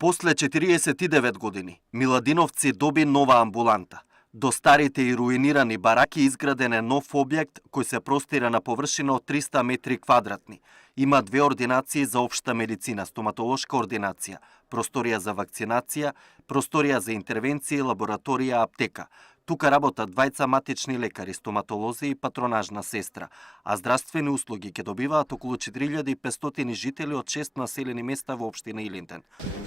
После 49 години, Миладиновци доби нова амбуланта. До старите и руинирани бараки изграден е нов објект кој се простира на површина од 300 метри квадратни. Има две ординации за општа медицина, стоматолошка ординација, просторија за вакцинација, просторија за интервенција и лабораторија аптека. Тука работат двајца матични лекари, стоматолози и патронажна сестра, а здравствени услуги ќе добиваат околу 4500 жители од 6 населени места во општина Илинден.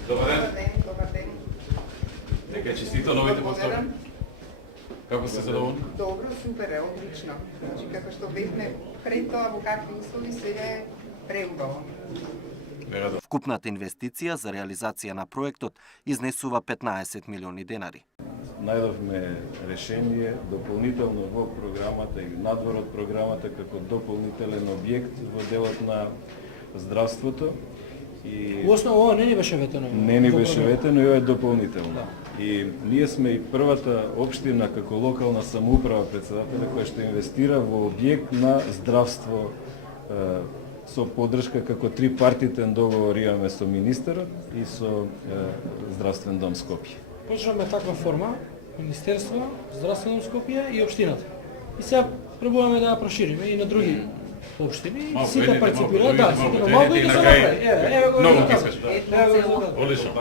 Добар ден. Добар ден. Нека честито новите простори. Како сте задоволни? Добро, супер е, одлично. Значи, како што бевме пред тоа во какви услови, сега е преубаво. Вкупната инвестиција за реализација на проектот изнесува 15 милиони денари. Најдовме решение дополнително во програмата и надвор од програмата како дополнителен објект во делот на здравството. И Уоснова ова не ни беше ветено. не ни беше ветено и ова е дополнително. И ние сме и првата општина како локална самоуправа председателя која што инвестира во објект на здравство со поддршка како трипартитен договор имаме со министерот и со здравствен дом Скопје. Почнавме таква форма, Министерство, Здравствено Скопје и општината. И сега пробуваме да ја прошириме и на други општини. Сите парципираат, да, сите малку и да се направи. Многу ги искаш. Одлично.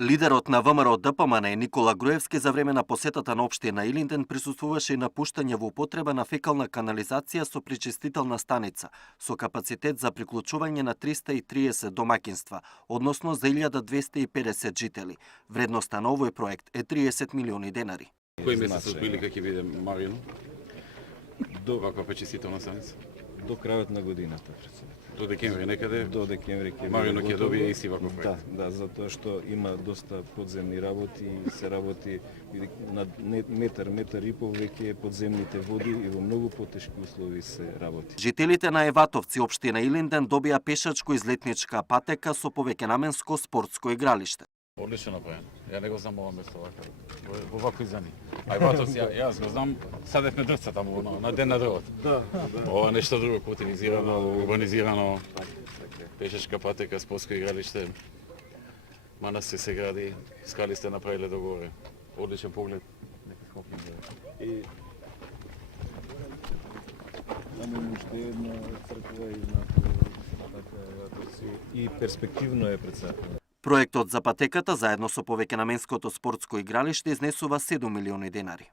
Лидерот на ВМРО ДПМН Никола Груевски за време на посетата на општина Илинден присуствуваше и на пуштање во употреба на фекална канализација со пречистителна станица, со капацитет за приклучување на 330 домаќинства, односно за 1250 жители. Вредноста на овој проект е 30 милиони денари. Кој месец отприлика ќе биде Марино? До ваква пречистителна станица? До крајот на годината, председател. До декември некаде? До декември ќе Марино биде ќе готово. добие исти ваков проект. Да, затоа што има доста подземни работи и се работи на метар и пол веќе подземните води и во многу потешки услови се работи. Жителите на Еватовци, општина Илинден, добија пешачко-излетничка патека со повеќенаменско спортско игралиште. Одлично направено. Ја не го знам ова место вака. Во вакви зани. Ај Ватовци, јас го знам, садевме дрвца таму на ден на дрвот. Да. Ова е нешто друго, култивизирано, урбанизирано. Пешачка патека, спортско игралиште. Манастир се гради, скали сте направиле догоре. Одличен поглед. Нека Скопје. И имаме уште една црква и перспективно е председател. Проектот за патеката заедно со повеќенаменското спортско игралиште изнесува 7 милиони денари.